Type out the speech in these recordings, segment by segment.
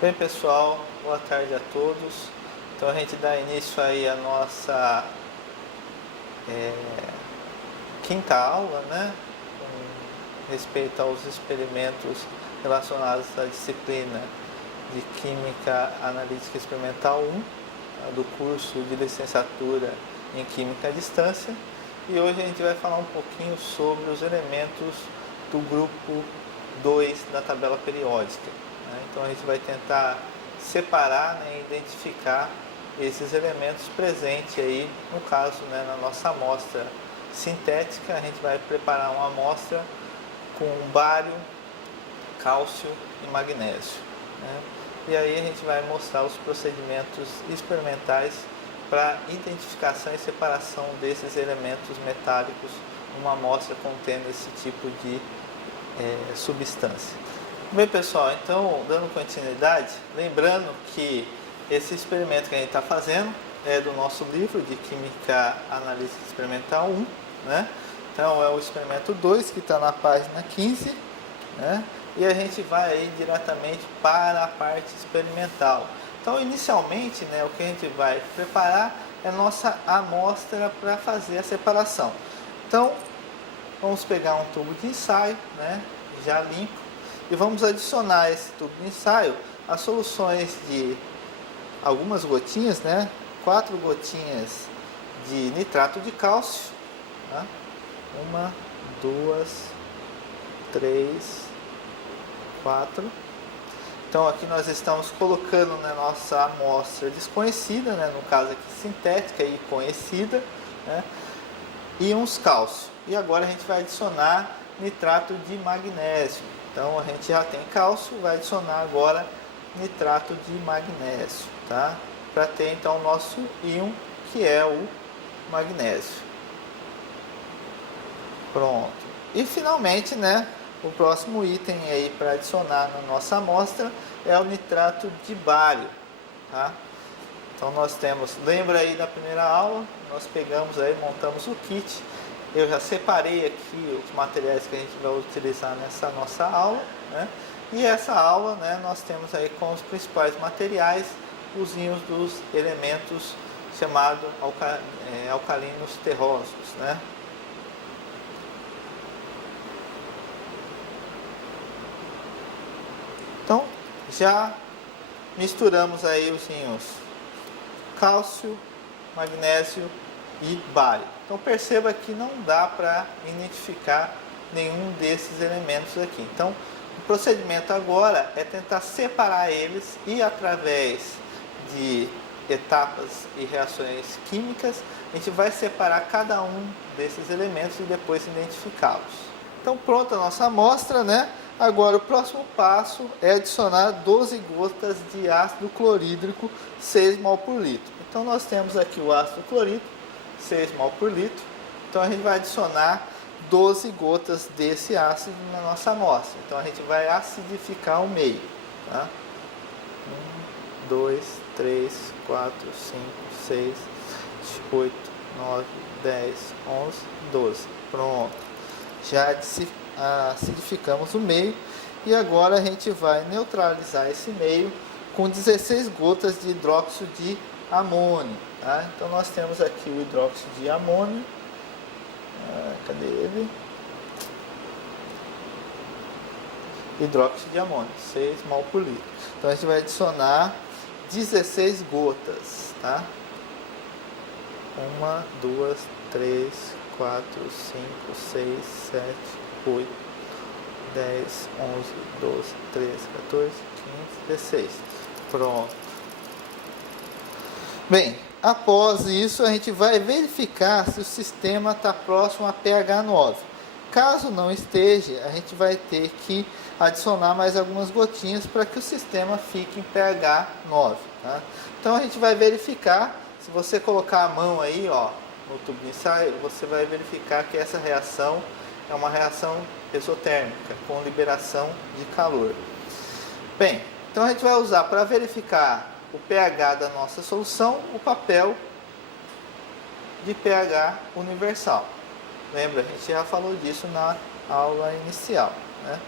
Bem, pessoal, boa tarde a todos. Então a gente dá início aí à nossa quinta aula, né? Com respeito aos experimentos relacionados à disciplina de Química Analítica Experimental 1, do curso de licenciatura em Química à Distância. E hoje a gente vai falar um pouquinho sobre os elementos do grupo 2 da tabela periódica. Então a gente vai tentar separar, né, identificar esses elementos presentes aí, no caso, né, na nossa amostra sintética. A gente vai preparar uma amostra com bário, cálcio e magnésio, né? E aí a gente vai mostrar os procedimentos experimentais para identificação e separação desses elementos metálicos numa amostra contendo esse tipo de substância. Bem, pessoal, então, dando continuidade, lembrando que esse experimento que a gente está fazendo é do nosso livro de Química Analítica Experimental 1, né? Então, é o experimento 2, que está na página 15, né? E a gente vai aí diretamente para a parte experimental. Então, inicialmente, né, o que a gente vai preparar é a nossa amostra para fazer a separação. Então, vamos pegar um tubo de ensaio, né, já limpo, e vamos adicionar a esse tubo de ensaio as soluções de algumas gotinhas, né, 4 gotinhas de nitrato de cálcio, tá? 1, 2, 3, 4. Então aqui nós estamos colocando na nossa amostra desconhecida, né, no caso aqui sintética e conhecida, né, íons cálcio. E agora a gente vai adicionar nitrato de magnésio. Então a gente já tem cálcio, vai adicionar agora nitrato de magnésio, tá? Para ter então o nosso íon, que é o magnésio. Pronto. E finalmente, né, o próximo item aí para adicionar na nossa amostra é o nitrato de bário, tá? Então nós temos, lembra aí da primeira aula, nós pegamos aí, montamos o kit. Eu já separei aqui os materiais que a gente vai utilizar nessa nossa aula, né? E essa aula, né, nós temos aí como os principais materiais os íons dos elementos chamados alcalinos terrosos, né? Então, já misturamos aí os íons cálcio, magnésio e bário. Então perceba que não dá para identificar nenhum desses elementos aqui. Então o procedimento agora é tentar separar eles e através de etapas e reações químicas a gente vai separar cada um desses elementos e depois identificá-los. Então pronta a nossa amostra, né? Agora o próximo passo é adicionar 12 gotas de ácido clorídrico 6 mol por litro. Então nós temos aqui o ácido clorídrico 6 mol por litro. Então a gente vai adicionar 12 gotas desse ácido na nossa amostra. Então a gente vai acidificar o meio, tá? 1, 2, 3, 4, 5, 6, 8, 9, 10, 11, 12. Pronto. Já acidificamos o meio e agora a gente vai neutralizar esse meio com 16 gotas de hidróxido de amônio, tá? Então nós temos aqui o hidróxido de amônio. Cadê ele? Hidróxido de amônio, 6 mol por litro. Então a gente vai adicionar 16 gotas, tá? 1, 2, 3, 4, 5, 6, 7, 8, 10, 11, 12, 13, 14, 15, 16. Pronto. Bem, após isso a gente vai verificar se o sistema está próximo a pH 9. Caso não esteja, a gente vai ter que adicionar mais algumas gotinhas para que o sistema fique em pH 9. Tá? Então a gente vai verificar, se você colocar a mão aí, ó, no tubo de ensaio, você vai verificar que essa reação é uma reação exotérmica, com liberação de calor. Bem, então a gente vai usar para verificar o pH da nossa solução o papel de pH universal. Lembra, a gente já falou disso na aula inicial, né?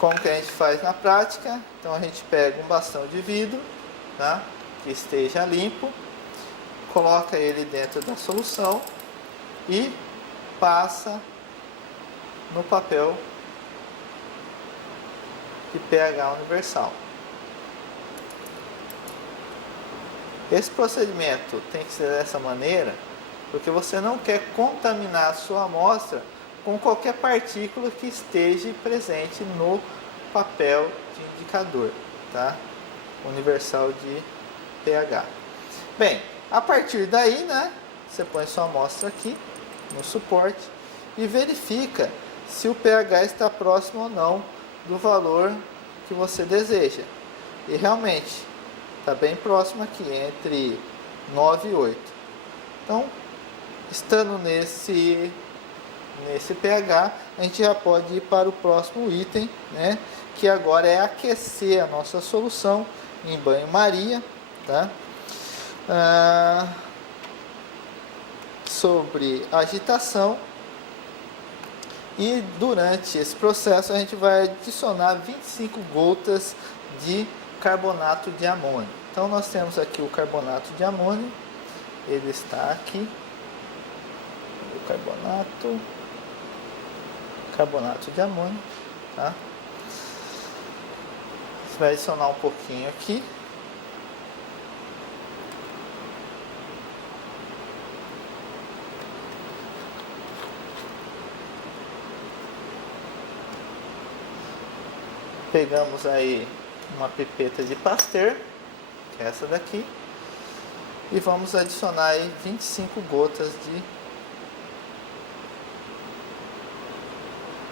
Como que a gente faz na prática? Então a gente pega um bastão de vidro, tá? Que esteja limpo, coloca ele dentro da solução e passa no papel de pH universal. Esse procedimento tem que ser dessa maneira porque você não quer contaminar a sua amostra com qualquer partícula que esteja presente no papel de indicador, tá? Universal de pH. Bem, a partir daí, né, você põe sua amostra aqui no suporte e verifica se o pH está próximo ou não do valor que você deseja. E realmente está bem próximo aqui, entre 9 e 8. Então, estando nesse pH, a gente já pode ir para o próximo item, né, que agora é aquecer a nossa solução em banho-maria, tá? Sobre agitação, e durante esse processo a gente vai adicionar 25 gotas de carbonato de amônio. Então nós temos aqui o carbonato de amônio, ele está aqui, o carbonato de amônio, tá? Você vai adicionar um pouquinho aqui. Pegamos aí uma pipeta de Pasteur, que é essa daqui, e vamos adicionar aí 25 gotas de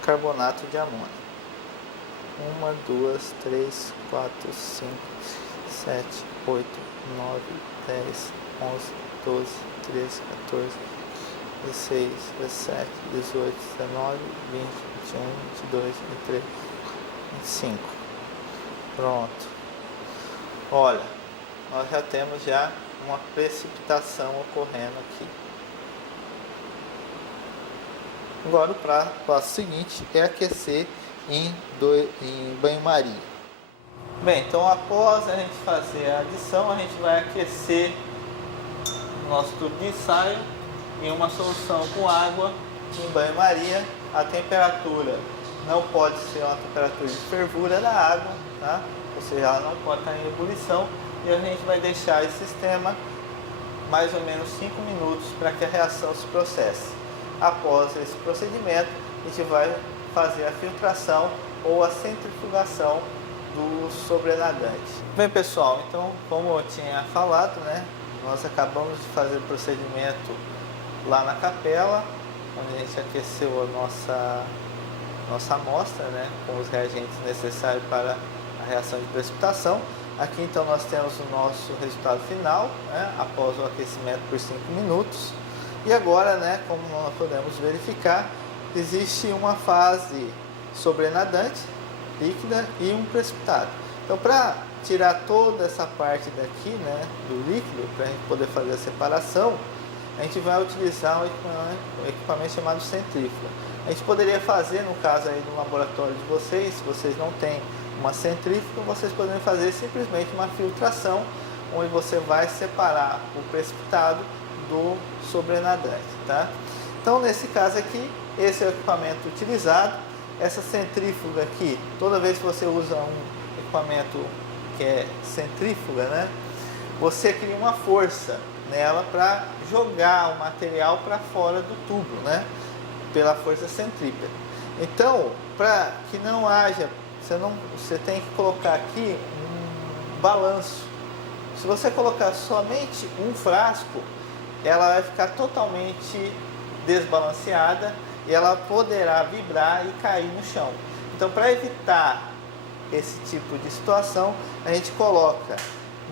carbonato de amônio. 1, 2, 3, 4, 5, 7, 8, 9, 10, 11, 12, 13, 14, 16, 17, 18, 19, 20, 21, 22, 23, 25. Pronto. Olha, nós já temos uma precipitação ocorrendo aqui. Agora o passo seguinte é aquecer em banho-maria. Bem, então após a gente fazer a adição, a gente vai aquecer o nosso tubo de ensaio em uma solução com água em banho-maria. A temperatura não pode ser uma temperatura de fervura da água, tá? Ou seja, ela não pode estar em ebulição, e a gente vai deixar esse sistema mais ou menos 5 minutos para que a reação se processe. Após esse procedimento, a gente vai fazer a filtração ou a centrifugação do sobrenadante. Bem, pessoal, então, como eu tinha falado, né, nós acabamos de fazer o procedimento lá na capela, onde a gente aqueceu a nossa amostra, né, com os reagentes necessários para a reação de precipitação. Aqui então nós temos o nosso resultado final, né, após o aquecimento por 5 minutos. E agora, né, como nós podemos verificar, existe uma fase sobrenadante, líquida, e um precipitado. Então, para tirar toda essa parte daqui, né, do líquido, para a gente poder fazer a separação, a gente vai utilizar um equipamento chamado centrífuga. A gente poderia fazer, no caso aí do laboratório de vocês, se vocês não têm uma centrífuga, vocês poderiam fazer simplesmente uma filtração, onde você vai separar o precipitado do sobrenadante, tá? Então, nesse caso aqui, esse é o equipamento utilizado. Essa centrífuga aqui, toda vez que você usa um equipamento que é centrífuga, né, você cria uma força nela para jogar o material para fora do tubo, né, pela força centrípeta. Então, para que não haja, você tem que colocar aqui um balanço. Se você colocar somente um frasco, ela vai ficar totalmente desbalanceada e ela poderá vibrar e cair no chão. Então, para evitar esse tipo de situação, a gente coloca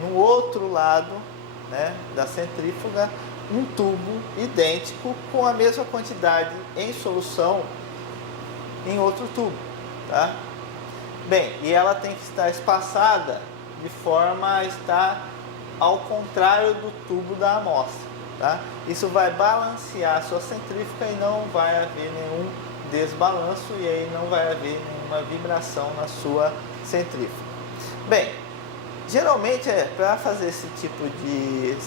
no outro lado, né, da centrífuga um tubo idêntico com a mesma quantidade em solução em outro tubo, tá? Bem, e ela tem que estar espaçada de forma a estar ao contrário do tubo da amostra, tá? Isso vai balancear a sua centrífuga e não vai haver nenhum desbalanço e aí não vai haver nenhuma vibração na sua centrífuga. Bem, geralmente para fazer esse tipo de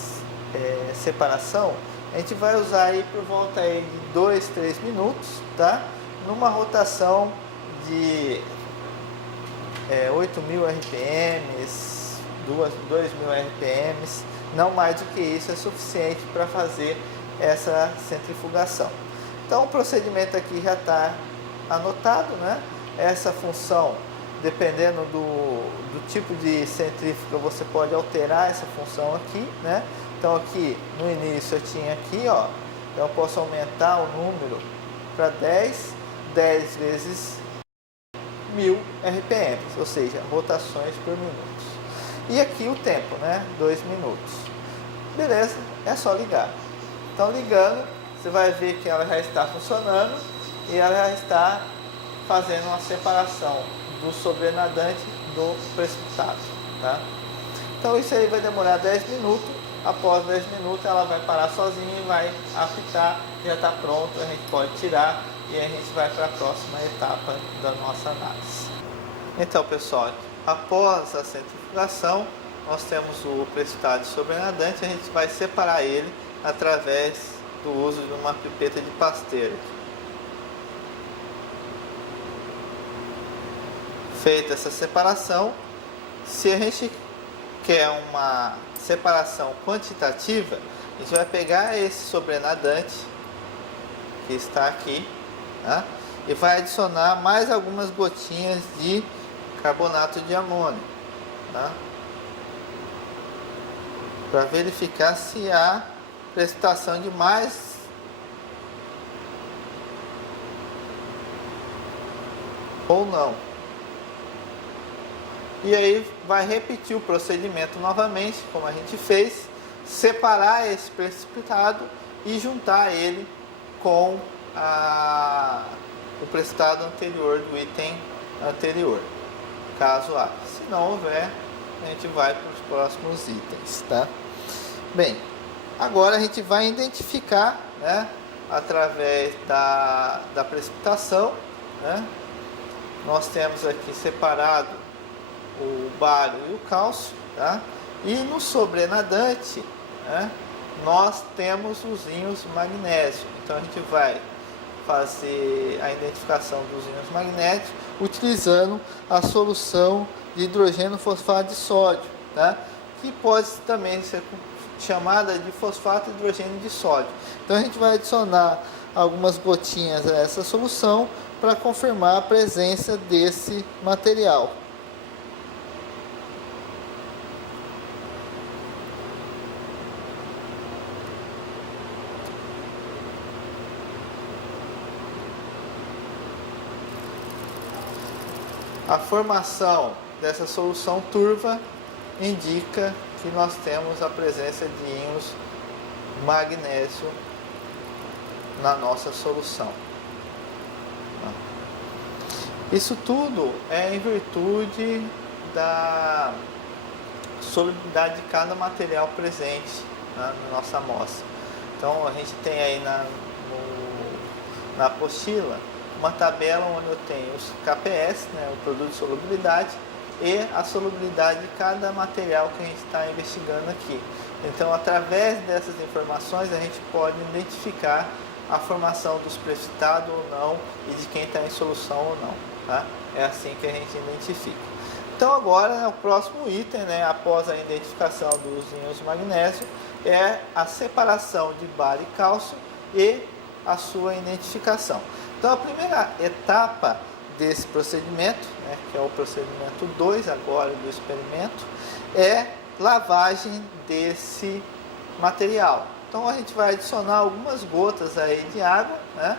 separação, a gente vai usar aí por volta aí de 2, 3 minutos, tá? Numa rotação de 8.000 RPMs, 2.000 RPMs, não mais do que isso é suficiente para fazer essa centrifugação. Então o procedimento aqui já está anotado, né? Essa função, dependendo do tipo de centrífuga, você pode alterar essa função aqui, né? Então aqui no início eu tinha aqui, ó, então eu posso aumentar o número para 10 vezes 1000 RPM, ou seja, rotações por minuto. E aqui o tempo, né? 2 minutos. Beleza, é só ligar. Então ligando, você vai ver que ela já está funcionando e ela já está fazendo uma separação do sobrenadante do precipitado, tá? Então isso aí vai demorar 10 minutos. Após 10 minutos ela vai parar sozinha e vai apitar, já está pronto, a gente pode tirar e a gente vai para a próxima etapa da nossa análise. Então pessoal, após a centrifugação nós temos o precipitado sobrenadante, a gente vai separar ele através do uso de uma pipeta de pasteiro. Feita essa separação, se a gente quer uma separação quantitativa, a gente vai pegar esse sobrenadante que está aqui, tá? E vai adicionar mais algumas gotinhas de carbonato de amônio, tá? Para verificar se há precipitação de mais ou não. E aí vai repetir o procedimento novamente, como a gente fez, separar esse precipitado e juntar ele com o precipitado anterior do item anterior, caso há. Se não houver, a gente vai para os próximos itens, tá? Bem, agora a gente vai identificar, né, através da precipitação, né? Nós temos aqui separado o bário e o cálcio, tá? E no sobrenadante, né, nós temos os íons magnésio. Então a gente vai fazer a identificação dos íons magnésios utilizando a solução de hidrogênio fosfato de sódio, tá? Que pode também ser chamada de fosfato de hidrogênio de sódio. Então a gente vai adicionar algumas gotinhas a essa solução para confirmar a presença desse material. A formação dessa solução turva indica que nós temos a presença de íons magnésio na nossa solução. Isso tudo é em virtude da solubilidade de cada material presente, né, na nossa amostra. Então a gente tem aí na apostila uma tabela onde eu tenho os KPS, né, o produto de solubilidade, e a solubilidade de cada material que a gente está investigando aqui. Então, através dessas informações, a gente pode identificar a formação dos precipitados ou não e de quem está em solução ou não, tá? É assim que a gente identifica. Então, agora, né, o próximo item, né, após a identificação dos íons magnésio, é a separação de bário e cálcio e a sua identificação. Então, a primeira etapa desse procedimento, né, que é o procedimento 2 agora do experimento, é lavagem desse material. Então, a gente vai adicionar algumas gotas aí de água, né?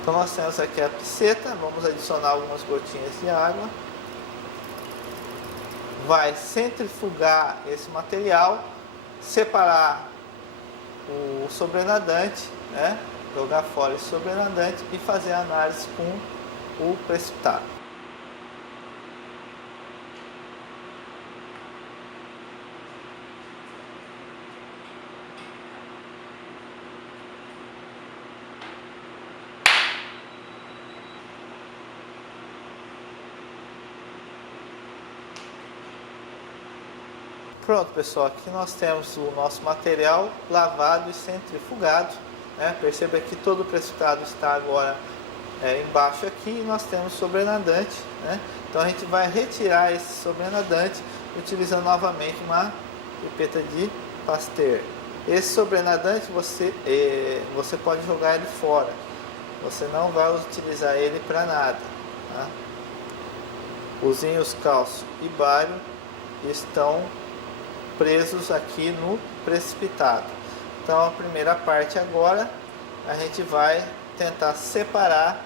Então, nós temos aqui a piceta, vamos adicionar algumas gotinhas de água. Vai centrifugar esse material, separar o sobrenadante, né? Jogar fora esse sobrenadante e fazer a análise com o precipitado. Pronto, pessoal, aqui nós temos o nosso material lavado e centrifugado, né? Perceba que todo o precipitado está agora embaixo aqui e nós temos sobrenadante, né? Então a gente vai retirar esse sobrenadante utilizando novamente uma pipeta de Pasteur. Esse sobrenadante você pode jogar ele fora, você não vai utilizar ele para nada, tá? Os íons cálcio e bário estão presos aqui no precipitado. Então a primeira parte agora a gente vai tentar separar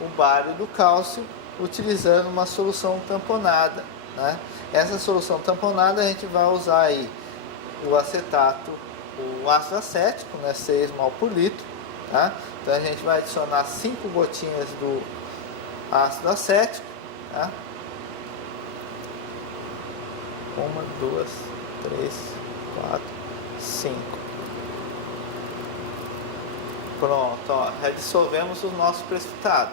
o bário do cálcio utilizando uma solução tamponada, né? Essa solução tamponada a gente vai usar aí o acetato, o ácido acético, né, 6 mol por litro, tá? Então a gente vai adicionar 5 gotinhas do ácido acético, tá? 1, 2, 3, 4, 5. Pronto, ó, já dissolvemos o nosso precipitado.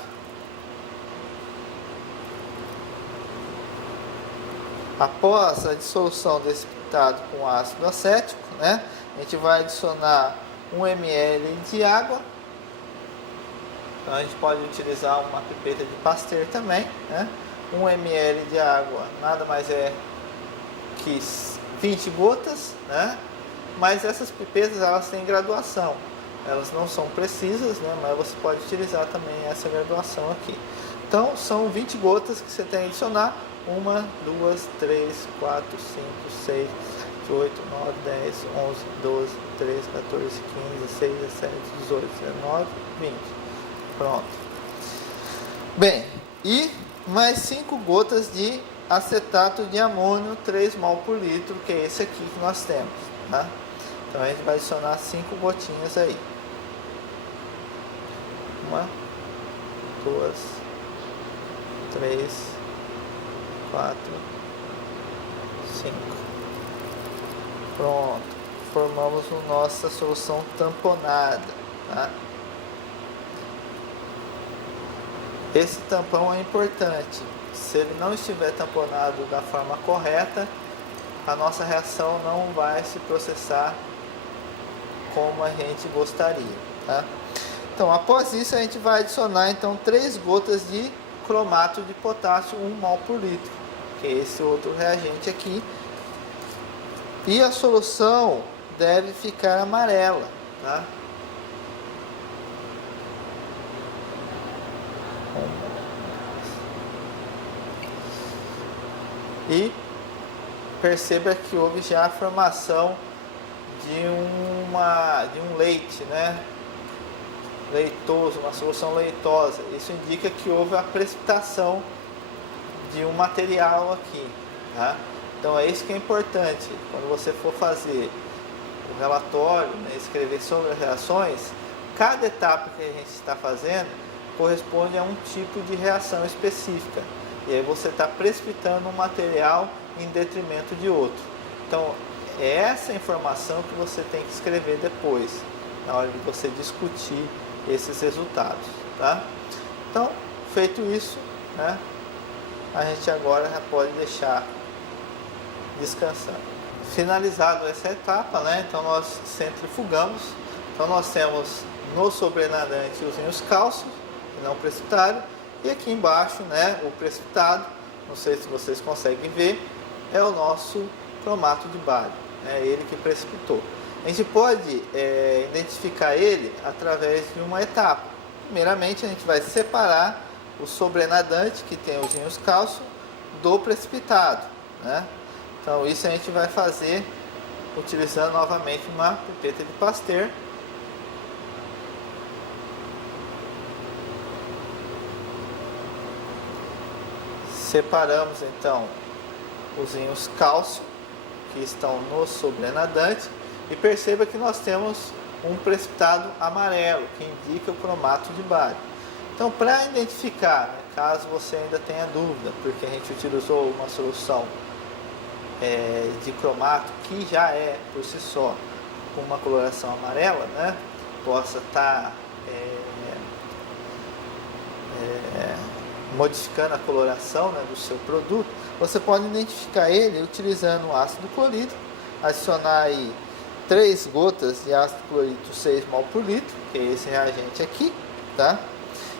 Após a dissolução desse precipitado com ácido acético, né, a gente vai adicionar 1 ml de água. Então a gente pode utilizar uma pipeta de Pasteur também, né? 1 ml de água nada mais é que 20 gotas, né? Mas essas pipetas elas têm graduação, elas não são precisas, né? Mas você pode utilizar também essa graduação aqui. Então são 20 gotas que você tem que adicionar: 1, 2, 3, 4, 5, 6, 7, 8, 9, 10, 11, 12, 13, 14, 15, 16, 17, 18, 19, 20. Pronto. Bem, e mais 5 gotas de acetato de amônio, 3 mol por litro, que é esse aqui que nós temos, tá? Então a gente vai adicionar 5 gotinhas aí. 1, 2, 3, 4, 5. Pronto. Formamos a nossa solução tamponada, tá? Esse tampão é importante. Se ele não estiver tamponado da forma correta, a nossa reação não vai se processar como a gente gostaria, tá? Então, após isso, a gente vai adicionar então 3 gotas de cromato de potássio, 1 mol por litro, que é esse outro reagente aqui. E a solução deve ficar amarela, tá? E perceba que houve já a formação de um leite, né? Leitoso, uma solução leitosa. Isso indica que houve a precipitação de um material aqui, tá? Então é isso que é importante. Quando você for fazer o relatório, né, escrever sobre as reações, cada etapa que a gente está fazendo corresponde a um tipo de reação específica. E aí você está precipitando um material em detrimento de outro. Então é essa informação que você tem que escrever depois, na hora de você discutir esses resultados, tá? Então, feito isso, né, a gente agora já pode deixar descansando. Finalizado essa etapa, né, então nós centrifugamos. Então nós temos no sobrenadante os íons cálcio, que não precipitaram, e aqui embaixo, né, o precipitado, não sei se vocês conseguem ver, é o nosso cromato de bário, é ele que precipitou. A gente pode identificar ele através de uma etapa. Primeiramente, a gente vai separar o sobrenadante, que tem os íons cálcio, do precipitado, né? Então, isso a gente vai fazer utilizando novamente uma pipeta de Pasteur. Separamos então os íons cálcio que estão no sobrenadante e perceba que nós temos um precipitado amarelo que indica o cromato de bário. Então, para identificar, né, caso você ainda tenha dúvida, porque a gente utilizou uma solução de cromato que já é por si só com uma coloração amarela, né, possa estar modificando a coloração, né, do seu produto, Você pode identificar ele utilizando o ácido clorídrico, adicionar aí 3 gotas de ácido clorídrico 6 mol por litro, que é esse reagente aqui, tá?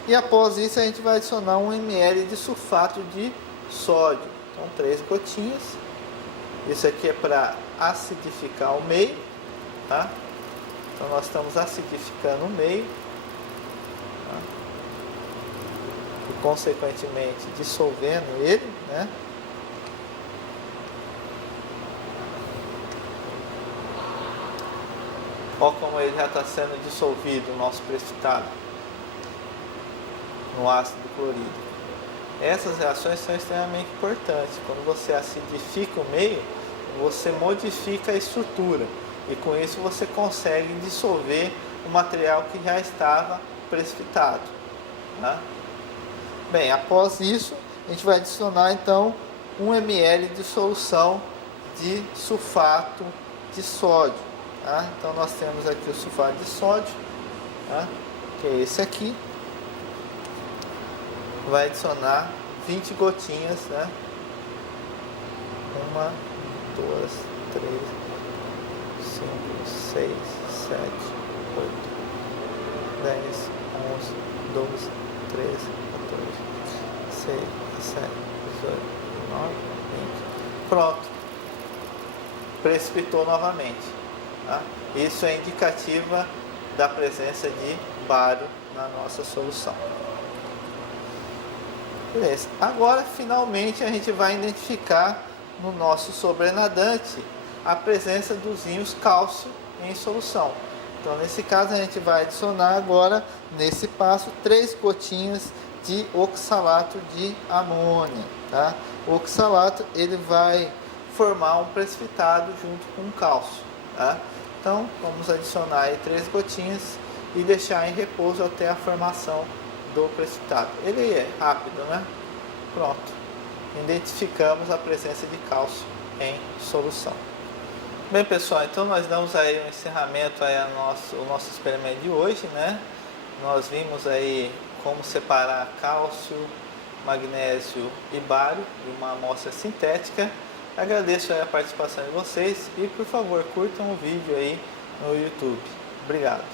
E após isso a gente vai adicionar 1 ml de sulfato de sódio, então 3 gotinhas. Isso aqui é para acidificar o meio, tá? Então nós estamos acidificando o meio, tá? E consequentemente dissolvendo ele, né? Olha como ele já está sendo dissolvido, o nosso precipitado, no ácido clorídrico. Essas reações são extremamente importantes. Quando você acidifica o meio, você modifica a estrutura. E com isso você consegue dissolver o material que já estava precipitado, né? Bem, após isso, a gente vai adicionar então 1 ml de solução de sulfato de sódio. Tá? Então nós temos aqui o sulfato de sódio, tá? Que é esse aqui. Vai adicionar 20 gotinhas, né? 1, 2, 3, 5, 6, 7, 8, 10, 11, 12, 13, 14, 16, 17, 18, 19, 20. Pronto. Precipitou novamente. Tá? Isso é indicativa da presença de bário na nossa solução. Beleza. Agora, finalmente, a gente vai identificar no nosso sobrenadante a presença dos íons cálcio em solução. Então, nesse caso, a gente vai adicionar agora, nesse passo, 3 gotinhas de oxalato de amônia. Tá? O oxalato ele vai formar um precipitado junto com o cálcio. Tá? Então, vamos adicionar aí 3 gotinhas e deixar em repouso até a formação do precipitado. Ele é rápido, né? Pronto. Identificamos a presença de cálcio em solução. Bem, pessoal, então nós damos aí um encerramento aí ao nosso experimento de hoje, né? Nós vimos aí como separar cálcio, magnésio e bário de uma amostra sintética. Agradeço aí a participação de vocês e, por favor, curtam o vídeo aí no YouTube. Obrigado.